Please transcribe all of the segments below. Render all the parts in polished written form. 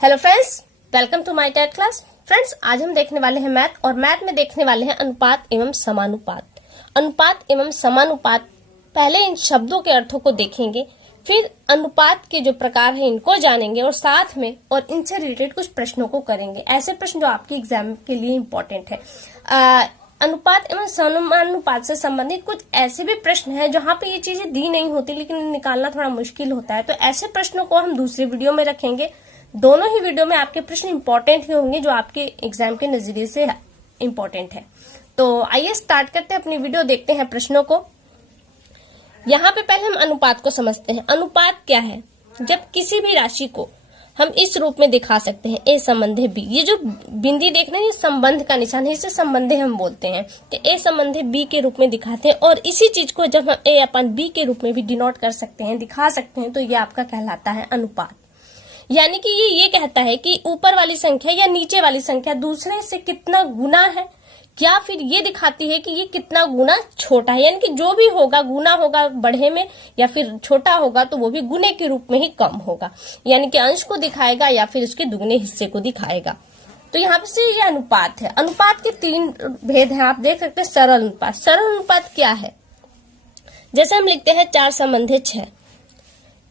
Hello friends, welcome to my TET class. Friends, आज हम देखने वाले हैं मैथ और मैथ में देखने वाले हैं अनुपात एवं समानुपात। अनुपात एवं समानुपात, पहले इन शब्दों के अर्थों को देखेंगे, फिर अनुपात के जो प्रकार हैं इनको जानेंगे और साथ में और इनसे रिलेटेड कुछ प्रश्नों को करेंगे। ऐसे प्रश्न जो आपके एग्जाम के लिए इम्पोर्टेंट है। अनुपात एवं समानुपात से संबंधित कुछ ऐसे भी प्रश्न हैं जहां पे ये चीजें दी नहीं होती लेकिन निकालना थोड़ा मुश्किल होता है, तो ऐसे प्रश्नों को हम दूसरी वीडियो में रखेंगे। दोनों ही वीडियो में आपके प्रश्न इंपॉर्टेंट ही होंगे जो आपके एग्जाम के नजरिए से इंपॉर्टेंट है। तो आइए स्टार्ट करते हैं अपनी वीडियो, देखते हैं प्रश्नों को। यहाँ पे पहले हम अनुपात को समझते हैं। अनुपात क्या है? जब किसी भी राशि को हम इस रूप में दिखा सकते हैं, ए संबंधे बी। ये जो बिंदी देख रहे हैं ये संबंध का निशान है, इसे संबंधे हम बोलते हैं। तो ए संबंधे बी के रूप में दिखाते हैं और इसी चीज को जब हम ए अपन बी के रूप में भी डिनोट कर सकते हैं, दिखा सकते हैं, तो ये आपका कहलाता है अनुपात। यानी कि ये कहता है कि ऊपर वाली संख्या या नीचे वाली संख्या दूसरे से कितना गुना है, या फिर ये दिखाती है कि ये कितना गुना छोटा है। यानी कि जो भी होगा, गुना होगा बढ़े में या फिर छोटा होगा तो वो भी गुने के रूप में ही कम होगा, यानी कि अंश को दिखाएगा या फिर उसके दुगने हिस्से को दिखाएगा। तो यहाँ पे से ये अनुपात है। अनुपात के तीन भेद हैं, आप देख सकते हैं। सरल अनुपात, सरल अनुपात क्या है? जैसे हम लिखते हैं 4 संबंधे 6,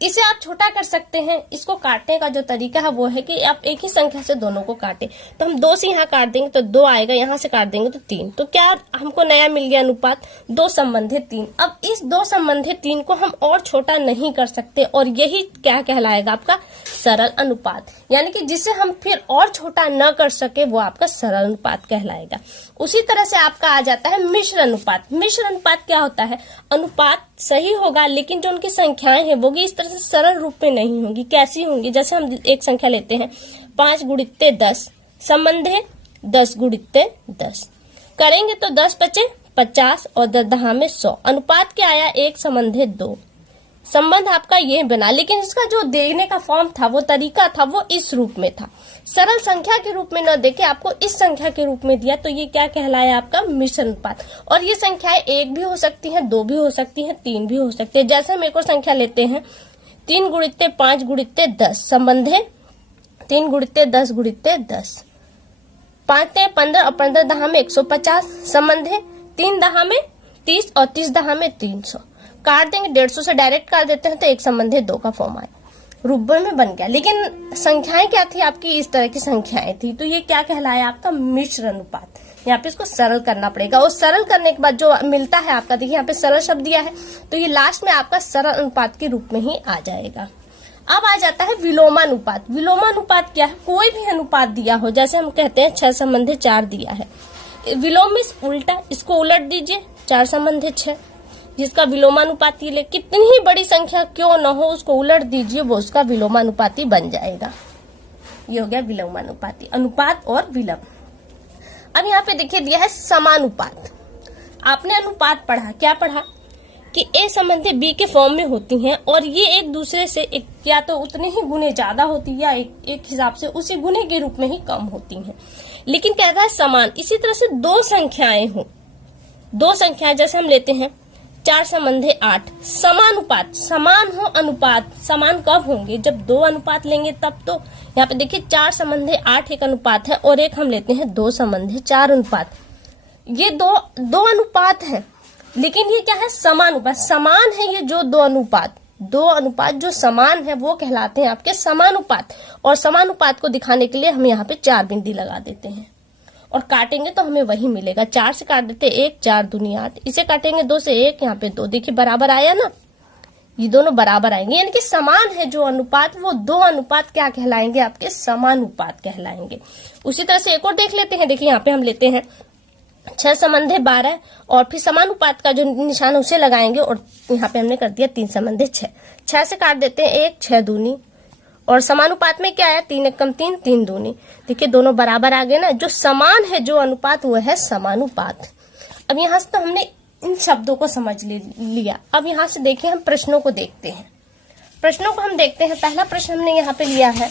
इसे आप छोटा कर सकते हैं। इसको काटने का जो तरीका है वो है कि आप एक ही संख्या से दोनों को काटें। तो हम 2 से यहाँ काट देंगे तो 2 आएगा, यहाँ से काट देंगे तो 3। तो क्या हमको नया मिल गया अनुपात? 2 संबंधे 3। अब इस 2 संबंधे 3 को हम और छोटा नहीं कर सकते और यही क्या कहलाएगा? आपका सरल अनुपात। यानी कि जिसे हम फिर और छोटा न कर सके वो आपका सरल अनुपात कहलाएगा। उसी तरह से आपका आ जाता है मिश्र अनुपात। मिश्र अनुपात क्या होता है? अनुपात सही होगा लेकिन जो उनकी संख्याएं हैं वो इस तरह से सरल रूप में नहीं होंगी। कैसी होंगी? जैसे हम एक संख्या लेते हैं 5 गुणित्ते 10 संबंधे 10 गुणित्ते 10 करेंगे तो 10 बचे 50 और 10 दहा में 100। अनुपात क्या आया? 1 संबंधे 2। संबंध आपका ये बना, लेकिन इसका जो देने का फॉर्म था, वो तरीका था, वो इस रूप में था। सरल संख्या के रूप में न देके आपको इस संख्या के रूप में दिया, तो ये क्या कहलाया? आपका मिश्र अनुपात। और ये संख्याएं 1 भी हो सकती हैं, 2 भी हो सकती हैं, 3 भी हो सकती है। जैसे हम एक और संख्या लेते हैं 3 गुणित्ते 5 गुणित्ते 10 संबंधे 3 गुणित्ते 10 गुणित्ते 10 5 ते 15 और 15 दहा में 150 संबंधे 3 दहा में 30 और 30 दहा में 300। काट देंगे, 150 से डायरेक्ट काट देते हैं तो 1 संबंधे 2 का फॉर्म आया, रुपये में बन गया। लेकिन संख्याएं क्या थी आपकी? इस तरह की संख्याएं थी। तो ये क्या कहलाया? आपका मिश्र अनुपात। यहाँ पे इसको सरल करना पड़ेगा और सरल करने के बाद जो मिलता है आपका, देखिए यहाँ पे सरल शब्द दिया है तो ये लास्ट में आपका सरल अनुपात के रूप में ही आ जाएगा। अब आ जाता है विलोमानुपात। विलोमानुपात क्या है? कोई भी अनुपात दिया हो, जैसे हम कहते हैं 6 संबंधे 4 दिया है, विलोम में उल्टा, इसको उलट दीजिए 4 संबंधे 6, जिसका विलोमानुपाती ले कितनी ही बड़ी संख्या क्यों न हो उसको उलट दीजिए, वो उसका विलोमानुपाती बन जाएगा। ये हो गया विलोमानुपाती, अनुपात और विलोम। अब यहाँ पे देखिए दिया है समानुपात। आपने अनुपात पढ़ा, क्या पढ़ा? कि ए संबंधे बी के फॉर्म में होती हैं और ये एक दूसरे से या तो उतने ही गुने ज्यादा होती है या एक हिसाब से उसी गुने के रूप में ही कम होती हैं। लेकिन क्या है? समान। इसी तरह से 2 संख्याएं हो, 2 संख्याएं जैसे हम लेते हैं 4 संबंधे 8 समानुपात। समान हो अनुपात, समान कब होंगे? जब 2 अनुपात लेंगे तब। तो यहाँ पे देखिए 4 संबंधे 8 एक अनुपात है और एक हम लेते हैं 2 संबंधे 4 अनुपात। ये दो अनुपात है, लेकिन ये क्या है? समानुपात। समान है ये जो 2 अनुपात जो समान है वो कहलाते हैं आपके समानुपात। और समानुपात को दिखाने के लिए हम यहाँ पे 4 बिंदी लगा देते हैं और काटेंगे तो हमें वही मिलेगा। 4 से काट देते 1, 4 दूनी 8, इसे काटेंगे 2 से 1, यहाँ पे 2, देखिए बराबर आया ना, ये दोनों बराबर आएंगे। यानी कि समान है जो अनुपात, वो 2 अनुपात क्या कहलाएंगे? आपके समानुपात कहलाएंगे। उसी तरह से एक और देख लेते हैं। देखिए यहाँ पे हम लेते हैं 6 संबंधे 12 और फिर समानुपात का जो निशान है उसे लगाएंगे और यहाँ पे हमने कर दिया 3 संबंधे 6। 6 से काट देते हैं 1, 6 दूनी, और समानुपात में क्या आया? 3 एकम 3, 3 दूनी। देखिए दोनों बराबर आ गए ना। जो समान है जो अनुपात वो है समानुपात। अब यहाँ से तो हमने इन शब्दों को समझ लिया। अब यहाँ से देखिए हम प्रश्नों को देखते हैं। प्रश्नों को हम देखते हैं। पहला प्रश्न हमने यहाँ पे लिया है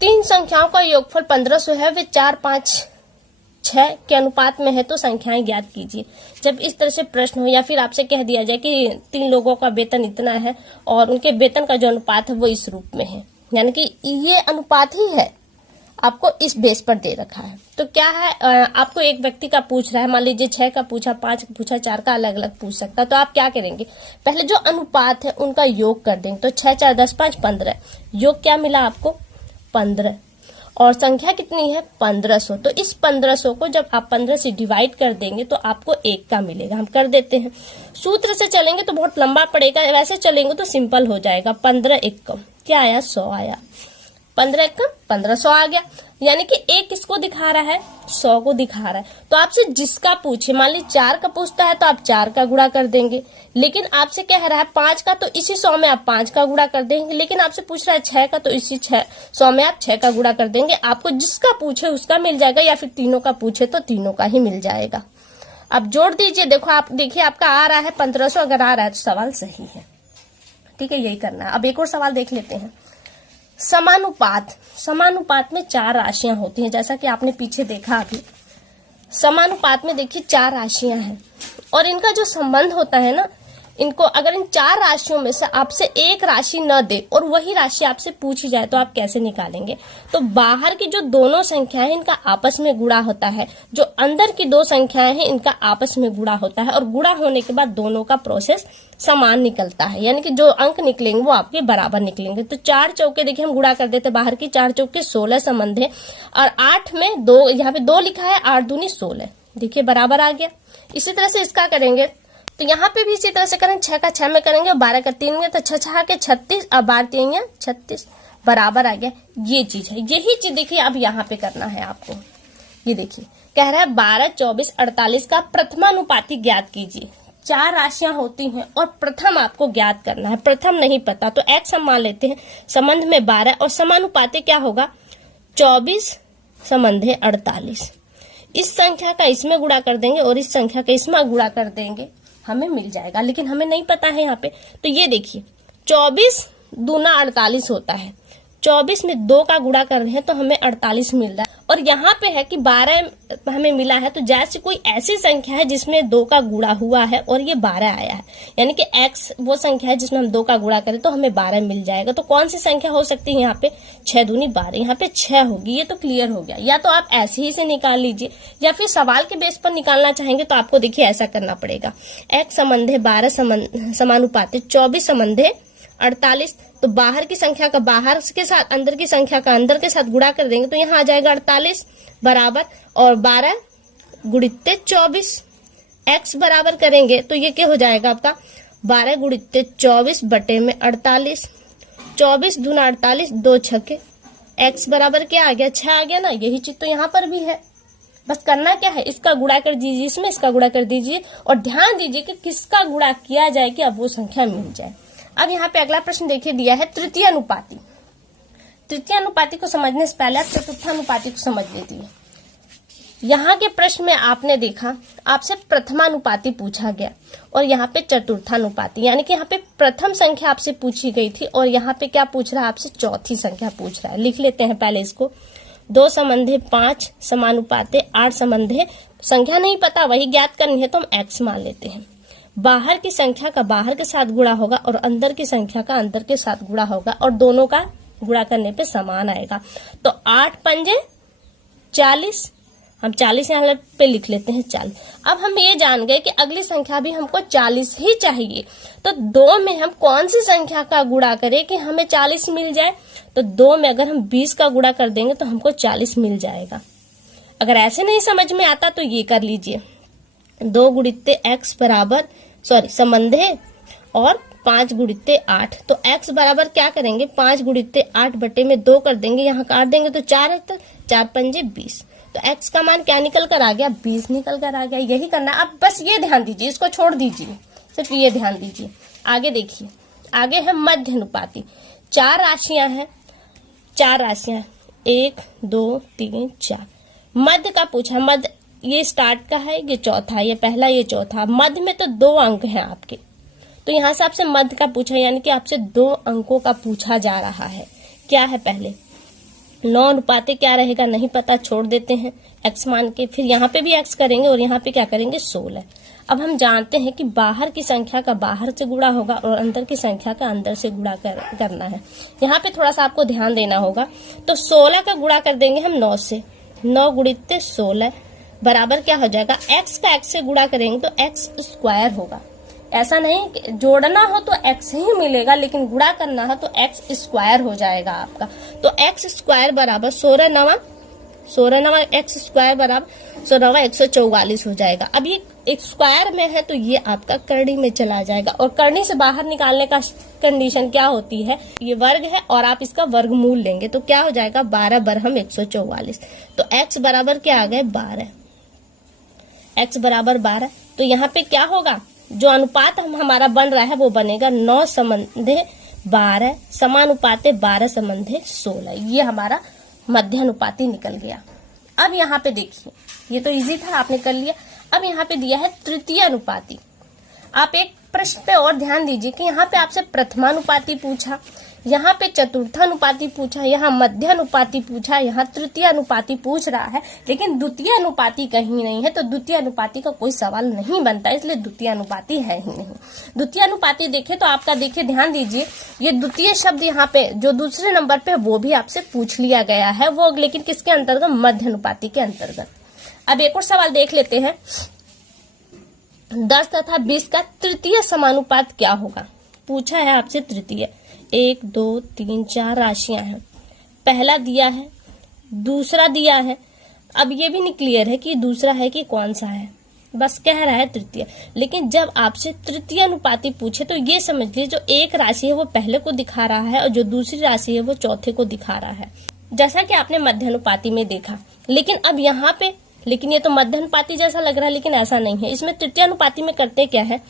3 संख्याओं का योगफल 1500 है, वे 4, 5, 6 के अनुपात में है तो संख्याएं ज्ञात कीजिए। जब इस तरह से प्रश्न हो या फिर आपसे कह दिया जाए कि 3 लोगों का वेतन इतना है और उनके वेतन का जो अनुपात है वो इस रूप में है, यानी कि ये अनुपात ही है, आपको इस बेस पर दे रखा है। तो क्या है, आपको एक व्यक्ति का पूछ रहा है, मान लीजिए 6 का पूछा, 5 का पूछा, 4 का अलग अलग पूछ सकता है। तो आप क्या करेंगे, पहले जो अनुपात है उनका योग कर देंगे। तो 6 4 10 5 15, योग क्या मिला आपको 15, और संख्या कितनी है 1500। तो इस 1500 को जब आप 15 से डिवाइड कर देंगे तो आपको 1 का मिलेगा। हम कर देते हैं, सूत्र से चलेंगे तो बहुत लंबा पड़ेगा, वैसे चलेंगे तो सिंपल हो जाएगा। 15 1 कम क्या आया 100 आया, 15 1 कम 1500 आ गया। यानी कि 1 किसको दिखा रहा है 100 को दिखा रहा है। तो आपसे जिसका पूछे, मान लीजिए 4 का पूछता है तो आप 4 का गुणा कर देंगे, लेकिन आपसे कह रहा है 5 का तो इसी 100 में आप 5 का गुणा कर देंगे, लेकिन आपसे पूछ रहा है 6 का तो इसी 100 में आप 6 का गुणा कर देंगे। आपको जिसका पूछे उसका मिल जाएगा, या फिर तीनों का पूछे तो तीनों का ही मिल जाएगा। अब जोड़ दीजिए, देखो आप देखिए आपका आ रहा है 1500, अगर आ रहा है तो सवाल सही है। ठीक है, यही करना है। अब एक और सवाल देख लेते हैं। समानुपात, समानुपात में 4 राशियां होती हैं, जैसा कि आपने पीछे देखा अभी। समानुपात में देखिए 4 राशियां हैं और इनका जो संबंध होता है ना, इनको अगर इन 4 राशियों में से आपसे एक राशि न दे और वही राशि आपसे पूछी जाए तो आप कैसे निकालेंगे। तो बाहर की जो दोनों संख्याएं हैं इनका आपस में गुणा होता है, जो अंदर की 2 संख्याएं हैं इनका आपस में गुणा होता है, और गुणा होने के बाद दोनों का प्रोसेस समान निकलता है, यानी कि जो अंक निकलेंगे वो आपके बराबर निकलेंगे। तो 4 चौके देखिए हम गुणा कर देते, बाहर की 4 चौके 16 संबंध है, और 8 में 2, यहाँ पे 2 लिखा है, 8 दूनी 16, देखिए बराबर आ गया। इसी तरह से इसका करेंगे तो यहाँ पे भी इसी तरह से करेंगे, 6 का 6 में करेंगे और 12 का 3 में, तो 6 6 के 36 और 12 3 36 बराबर आ गया। ये चीज है, यही चीज देखिए अब यहाँ पे करना है आपको। ये देखिए कह रहा है 12 24 48 का प्रथमानुपाती ज्ञात कीजिए। 4 राशियां होती हैं और प्रथम आपको ज्ञात करना है। प्रथम नहीं पता तो x हम मान लेते हैं, संबंध में 12 और समानुपाती क्या होगा 24 संबंध है 48। इस संख्या का इसमें गुणा कर देंगे और इस संख्या का इसमें गुणा कर देंगे, हमें मिल जाएगा। लेकिन हमें नहीं पता है यहाँ पे, तो ये देखिए 24 दूना 48 होता है, 24 में 2 का गुणा कर रहे हैं तो हमें 48 मिल रहा है। और यहाँ पे है कि 12 हमें मिला है, तो जैसे कोई ऐसी संख्या है जिसमें 2 का गुणा हुआ है और ये 12 आया है, यानी कि x वो संख्या है जिसमें हम 2 का गुणा करें तो हमें 12 मिल जाएगा। तो कौन सी संख्या हो सकती है यहाँ पे 6 दूनी 12, यहाँ पे 6 होगी। ये तो क्लियर हो गया। या तो आप ऐसे ही से निकाल लीजिए या फिर सवाल के बेस पर निकालना चाहेंगे तो आपको देखिए ऐसा करना पड़ेगा। x संबंध है 12 समानुपाती 24 संबंध है 48, तो बाहर की संख्या का बाहर के साथ अंदर की संख्या का अंदर के साथ गुणा कर देंगे तो यहाँ आ जाएगा 48 बराबर, और 12 गुणित 24 x बराबर करेंगे तो ये क्या हो जाएगा आपका 12 गुणित 24 बटे में 48, 24 दूना 48, 2 छक्के x बराबर क्या आ गया 6 आ गया ना। यही चीज तो यहाँ पर भी है, बस करना क्या है इसका गुणा कर दीजिए, इसमें इसका गुणा कर दीजिए, और ध्यान दीजिए कि किसका गुणा किया जाए कि अब वो संख्या मिल जाए। अब यहाँ पे अगला प्रश्न देखिए दिया है तृतीय अनुपाती। तृतीय अनुपाती को समझने से पहले आप चतुर्थानुपाती को समझ लीजिए। यहाँ के प्रश्न में आपने देखा आपसे प्रथमानुपाती पूछा गया और यहाँ पे चतुर्थानुपाती, यानी कि यहाँ पे प्रथम संख्या आपसे पूछी गई थी और यहाँ पे क्या पूछ रहा है आपसे चौथी संख्या पूछ रहा है। लिख लेते हैं पहले इसको। 2 संबंधे 5 समानुपाते 8 संबंधे, संख्या नहीं पता वही ज्ञात करनी है तो हम x मान लेते हैं। बाहर की संख्या का बाहर के साथ गुणा होगा और अंदर की संख्या का अंदर के साथ गुणा होगा और दोनों का गुणा करने पे समान आएगा। तो 8 पंजे 40, हम 40 यहाँ पे लिख लेते हैं 40। अब हम ये जान गए कि अगली संख्या भी हमको 40 ही चाहिए, तो 2 में हम कौन सी संख्या का गुणा करें कि हमें 40 मिल जाए। तो 2 में अगर हम 20 का गुणा कर देंगे तो हमको 40 मिल जाएगा। अगर ऐसे नहीं समझ में आता तो ये कर लीजिए, 2 गुणित x बराबर संबंध है और 5 गुणित 8, तो x बराबर क्या करेंगे 5 गुणित 8 बटे में 2 कर देंगे, यहाँ काट देंगे तो 4 है, तो 4 पंजे 20, तो x का मान क्या निकल कर आ गया 20 निकल कर आ गया। यही करना। अब बस ये ध्यान दीजिए, इसको छोड़ दीजिए, सिर्फ ये ध्यान दीजिए। आगे देखिए, आगे है मध्य अनुपाती। 4 राशियां हैं, 4 राशियां 1 2 3 4। मध्य का पूछा, मध्य ये स्टार्ट का है, ये चौथा, ये पहला, ये चौथा। मध्य में तो 2 अंक हैं आपके, तो यहाँ से आपसे मध्य का पूछा, यानी कि आपसे 2 अंकों का पूछा जा रहा है। क्या है पहले 9 अनुपाते क्या रहेगा नहीं पता, छोड़ देते हैं x मान के। फिर यहाँ पे भी x करेंगे और यहाँ पे क्या करेंगे 16। अब हम जानते हैं कि बाहर की संख्या का बाहर से गुणा होगा और अंदर की संख्या का अंदर से गुणा करना है। यहाँ पे थोड़ा सा आपको ध्यान देना होगा। तो 16 का गुणा कर देंगे हम 9 से, 9 गुणित 16 बराबर क्या हो जाएगा, x का x से गुणा करेंगे तो x स्क्वायर होगा। ऐसा नहीं कि जोड़ना हो तो x ही मिलेगा, लेकिन गुणा करना हो तो x स्क्वायर हो जाएगा आपका। तो x स्क्वायर बराबर 16 नवा x स्क्वायर बराबर 16 144 हो जाएगा। अब ये एक स्क्वायर में है तो ये आपका करनी में चला जाएगा, और करनी से बाहर निकालने का कंडीशन क्या होती है, ये वर्ग है और आप इसका वर्गमूल लेंगे तो क्या हो जाएगा 12 बरहम 144। तो x बराबर क्या आ गए 12, x बराबर 12। तो यहाँ पे क्या होगा, जो अनुपात हमारा बन रहा है वो बनेगा 9 संबंधे 12 समानुपाते 12 संबंधे 16। ये हमारा मध्य अनुपाती निकल गया। अब यहाँ पे देखिए, ये तो इजी था, आपने कर लिया। अब यहाँ पे दिया है तृतीय अनुपाती। आप एक प्रश्न पे और ध्यान दीजिए कि यहाँ पे आपसे प्रथमानुपाती पूछा, यहाँ पे चतुर्थानुपाती पूछा, यहाँ मध्य अनुपाती पूछा, यहाँ तृतीय अनुपाती पूछ रहा है, लेकिन द्वितीय अनुपाती कहीं नहीं है। तो द्वितीय अनुपाती का कोई सवाल नहीं बनता, इसलिए द्वितीय अनुपाती है ही नहीं। द्वितीय अनुपाती देखे तो आपका देखिए, ध्यान दीजिए, ये द्वितीय शब्द यहाँ पे जो दूसरे नंबर पे वो भी आपसे पूछ लिया गया है, वो लेकिन किसके अंतर्गत, मध्य अनुपाती के अंतर्गत। अब एक और सवाल देख लेते हैं, 10 तथा 20 का तृतीय समानुपात क्या होगा, पूछा है आपसे तृतीय। 1 2 3 4 राशियां हैं, पहला दिया है, दूसरा दिया है। अब ये भी नहीं क्लियर है कि दूसरा है कि कौन सा है, बस कह रहा है तृतीय। लेकिन जब आपसे तृतीय अनुपाती पूछे तो ये समझ लीजिए, जो एक राशि है वो पहले को दिखा रहा है और जो दूसरी राशि है वो चौथे को दिखा रहा है, जैसा कि आपने मध्य अनुपाती में देखा। लेकिन अब यहाँ पे, लेकिन ये तो मध्य अनुपाती जैसा लग रहा है, लेकिन ऐसा नहीं है। इसमें तृतीय अनुपाती में करते क्या है,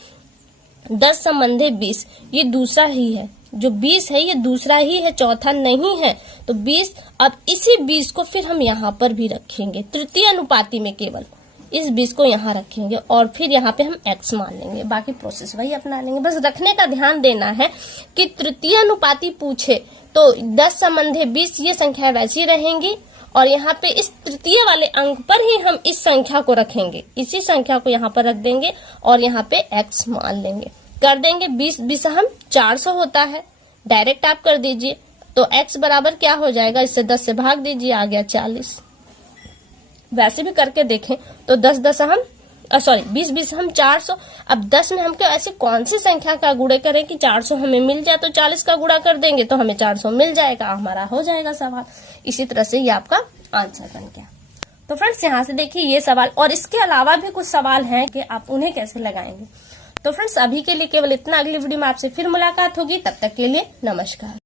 10 संबंधे 20, ये दूसरा ही है, जो 20 है ये दूसरा ही है, चौथा नहीं है। तो 20, अब इसी 20 को फिर हम यहाँ पर भी रखेंगे, तृतीय अनुपाती में केवल इस 20 को यहाँ रखेंगे और फिर यहाँ पे हम x मान लेंगे, बाकी प्रोसेस वही अपना लेंगे। बस रखने का ध्यान देना है कि तृतीय अनुपाती पूछे तो 10 संबंधे 20 ये संख्या वैसी रहेंगी, और यहाँ पे इस तृतीय वाले अंक पर ही हम इस संख्या को रखेंगे, इसी संख्या को यहाँ पर रख देंगे और यहाँ पे x मान लेंगे, कर देंगे। 20 20 हम 400 होता है, डायरेक्ट आप कर दीजिए। तो x बराबर क्या हो जाएगा, इससे 10 से भाग दीजिए, आ गया 40। वैसे भी करके देखें तो 10 10 हम 20 20 हम 400। अब 10 में हम क्या ऐसी कौन सी संख्या का गुणे करें कि 400 हमें मिल जाए, तो 40 का गुणा कर देंगे तो हमें 400 मिल जाएगा, हमारा हो जाएगा सवाल। इसी तरह से ये आपका आंसर बन गया। तो फ्रेंड्स यहाँ से देखिए ये सवाल, और इसके अलावा भी कुछ सवाल हैं कि आप उन्हें कैसे लगाएंगे। तो फ्रेंड्स अभी के लिए केवल इतना, अगली वीडियो में आपसे फिर मुलाकात होगी, तब तक के लिए नमस्कार।